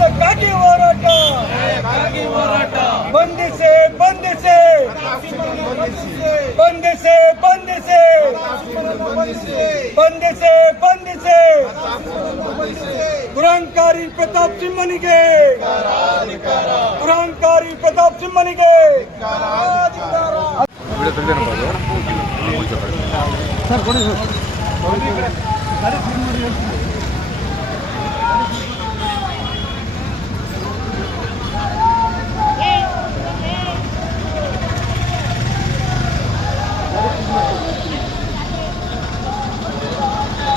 ಅದಕ್ಕಾಗಿ ಹೋರಾಟ ಬಂಧಿಸಿ ಬಂಧಿಸಿ ಬಂಧಿಸಿ ಬಂಧಿಸಿ ಬಂಧಿಸಿ ಬಂಧಿಸಿ ದುರಂಕಾರಿ ಪ್ರತಾಪ್ ಸಿಂಹನಿಗೆ ದುರಂಕಾರಿ ಪ್ರತಾಪ್ ಸಿಂಹನಿಗೆ ವಿಡಿಯೋ ತೆಗ್ದೇನಪ್ಪ ಅದು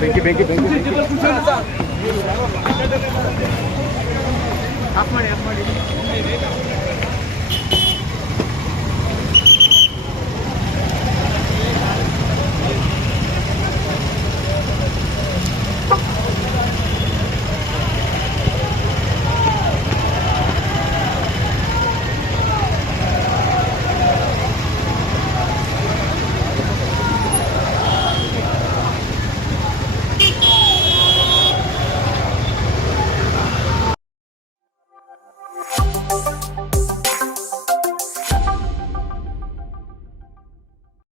ಬೆಂಕಿ ಬೆಂಕಿ ಬೆಂಕಿ. ಆಫ್ ಮಾಡಿ ಆಫ್ ಮಾಡಿ.